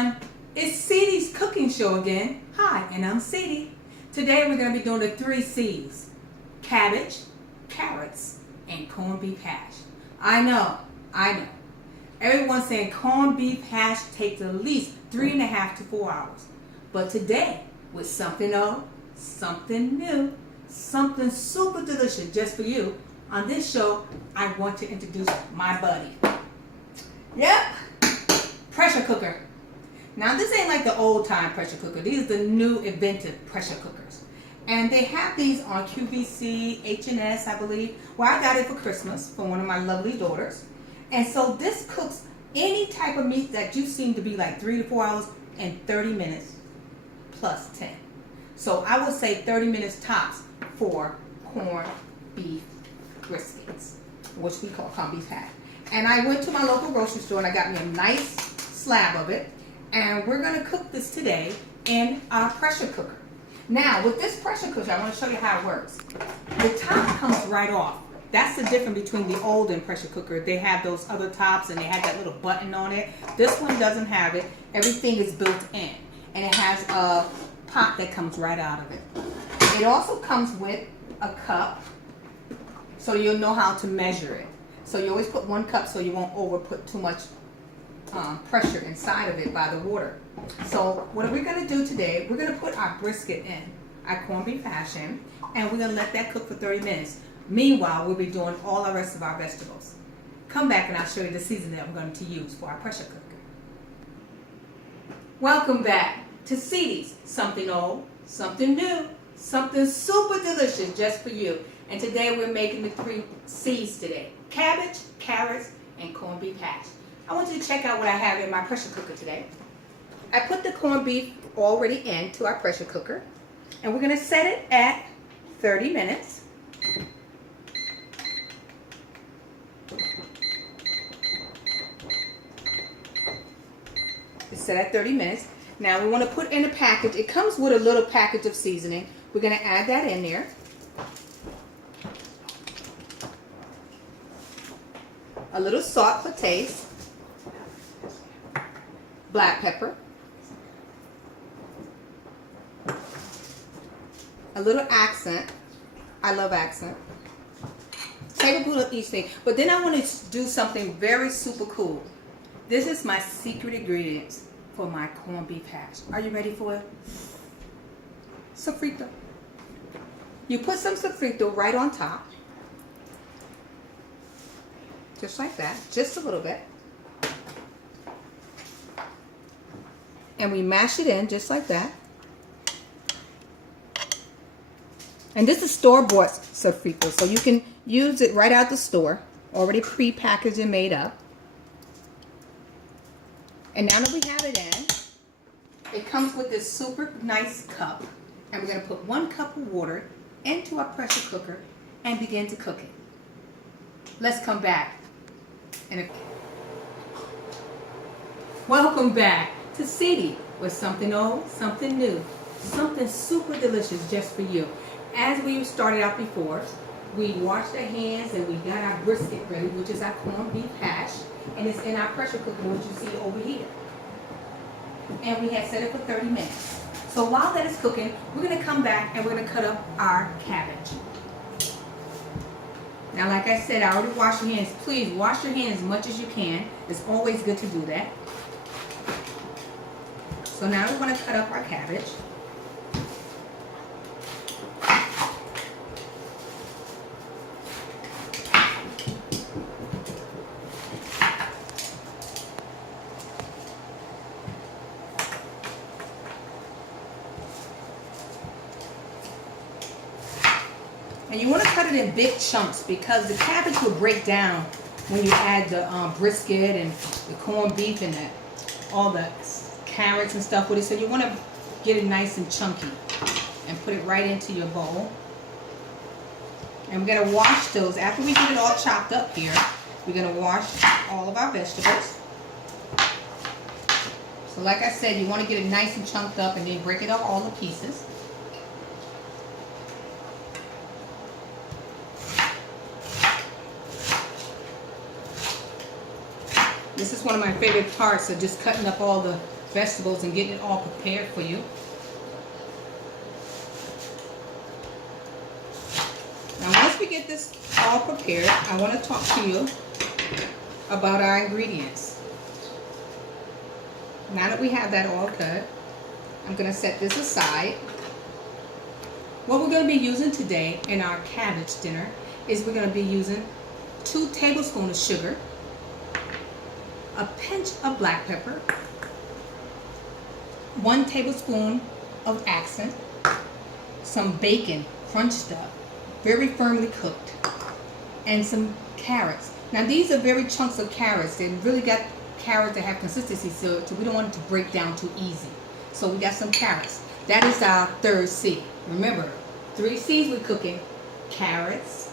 everyone, it's CEEDY'S cooking show again. Hi, and I'm CEEDY. Today we're going to be doing the 3 C's: cabbage, carrots, and corned beef hash. I know. Everyone's saying corned beef hash takes at least 3.5 to 4 hours. But today, with something old, something new, something super delicious just for you, on this show, I want to introduce my buddy. Yep, pressure cooker. Now this ain't like the old time pressure cooker. These are the new inventive pressure cookers. And they have these on QVC, H&S, I believe. Well, I got it for Christmas for one of my lovely daughters. And so this cooks any type of meat that you seem to be like 3 to 4 hours in 30 minutes plus 10. So I would say 30 minutes tops for corned beef briskets, which we call corned beef hash. And I went to my local grocery store and I got me a nice slab of it. And we're going to cook this today in our pressure cooker. Now, with this pressure cooker, I want to show you how it works. The top comes right off. That's the difference between the old and pressure cooker. They have those other tops and they had that little button on it. This one doesn't have it. Everything is built in. And it has a pot that comes right out of it. It also comes with a cup, so you'll know how to measure it. So you always put 1 cup so you won't over put too much pressure inside of it by the water. So what are we going to do today? We're going to put our brisket in, our corned beef hash in, and we're going to let that cook for 30 minutes. Meanwhile, we'll be doing all the rest of our vegetables. Come back and I'll show you the seasoning that we're going to use for our pressure cooker. Welcome back to CEEDY'S. Something old, something new, something super delicious just for you. And today we're making the 3 C's today: cabbage, carrots, and corned beef hash. I want you to check out what I have in my pressure cooker today. I put the corned beef already into our pressure cooker, and we're going to set it at 30 minutes. It's set at 30 minutes. Now we want to put in a package. It comes with a little package of seasoning. We're going to add that in there. A little salt for taste. Black pepper. A little accent. I love accent. Tablespoon of each thing. But then I want to do something very super cool. This is my secret ingredients for my corned beef hash. Are you ready for it? Sofrito. You put some sofrito right on top. Just like that. Just a little bit. And we mash it in just like that. And this is store-bought sofrito, so you can use it right out the store, already pre-packaged and made up. And now that we have it in, it comes with this super nice cup, and we're going to put 1 cup of water into our pressure cooker and begin to cook it. Let's come back. Welcome back to CEEDY with something old, something new, something super delicious just for you. As we started out before, we washed our hands and we got our brisket ready, which is our corned beef hash, and it's in our pressure cooker, which you see over here. And we had set it for 30 minutes. So while that is cooking, we're going to come back and we're going to cut up our cabbage. Now, like I said, I already washed your hands. Please wash your hands as much as you can. It's always good to do that. So now we're going to cut up our cabbage. And you want to cut it in big chunks because the cabbage will break down when you add the brisket and the corned beef and all the carrots and stuff with it. So you want to get it nice and chunky and put it right into your bowl. And we're going to wash those. After we get it all chopped up here, we're going to wash all of our vegetables. So like I said, you want to get it nice and chunked up and then break it up all the pieces. This is one of my favorite parts of just cutting up all the vegetables and getting it all prepared for you. Now once we get this all prepared, I want to talk to you about our ingredients. Now that we have that all good, I'm going to set this aside. What we're going to be using today in our cabbage dinner is we're going to be using 2 tablespoons of sugar, a pinch of black pepper, 1 tablespoon of accent, some bacon crunched up, very firmly cooked, and some carrots. Now these are very chunks of carrots. They really got carrots that have consistency, so we don't want it to break down too easy. So we got some carrots. That is our third C. Remember, 3 C's we're cooking: carrots,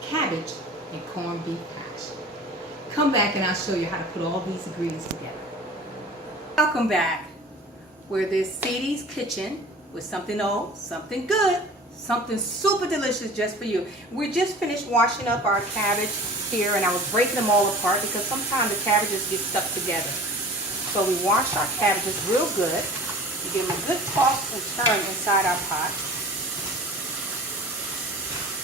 cabbage, and corned beef hash. Come back and I'll show you how to put all these ingredients together. Welcome back. We're this CEEDY'S kitchen with something old, something good, something super delicious just for you. We just finished washing up our cabbage here, and I was breaking them all apart because sometimes the cabbages get stuck together. So we wash our cabbages real good. We give them a good toss and turn inside our pot.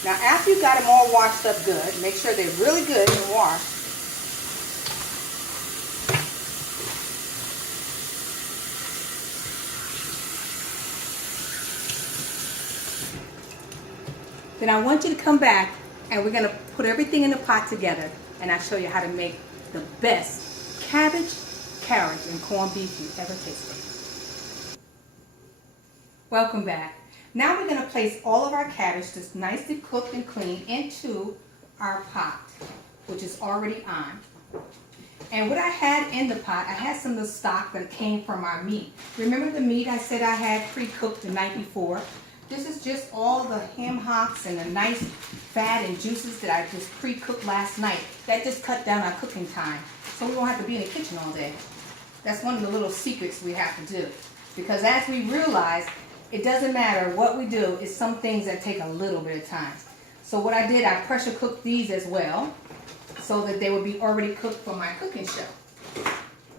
Now after you've got them all washed up good, make sure they're really good and washed. Then I want you to come back and we're going to put everything in the pot together, and I'll show you how to make the best cabbage, carrots, and corned beef you ever tasted. Welcome back. Now we're going to place all of our cabbage just nicely cooked and clean into our pot, which is already on. And what I had in the pot, I had some of the stock that came from our meat. Remember the meat I said I had pre-cooked the night before? This is just all the ham hocks and the nice fat and juices that I just pre-cooked last night. That just cut down our cooking time, so we won't have to be in the kitchen all day. That's one of the little secrets we have to do. Because as we realize, it doesn't matter what we do, it's some things that take a little bit of time. So what I did, I pressure cooked these as well, so that they would be already cooked for my cooking show.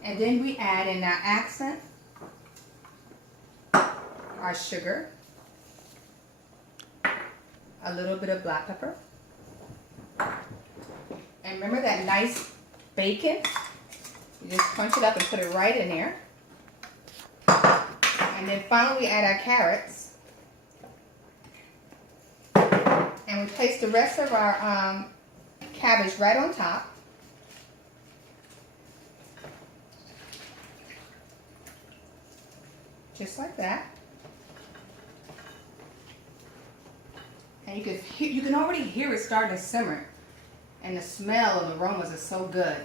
And then we add in our accent, our sugar, a little bit of black pepper, and remember that nice bacon? You just crunch it up and put it right in there. And then finally we add our carrots, and we place the rest of our cabbage right on top. Just like that. And you can already hear it starting to simmer. And the smell of the aromas is so good.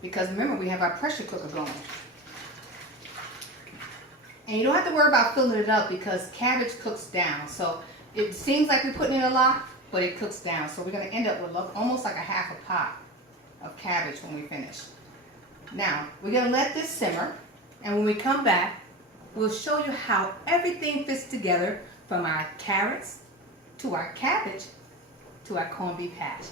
Because remember, we have our pressure cooker going. And you don't have to worry about filling it up because cabbage cooks down. So it seems like we're putting in a lot, but it cooks down. So we're going to end up with almost like a half a pot of cabbage when we finish. Now, we're going to let this simmer. And when we come back, we'll show you how everything fits together, from our carrots to our cabbage to our corned beef hash.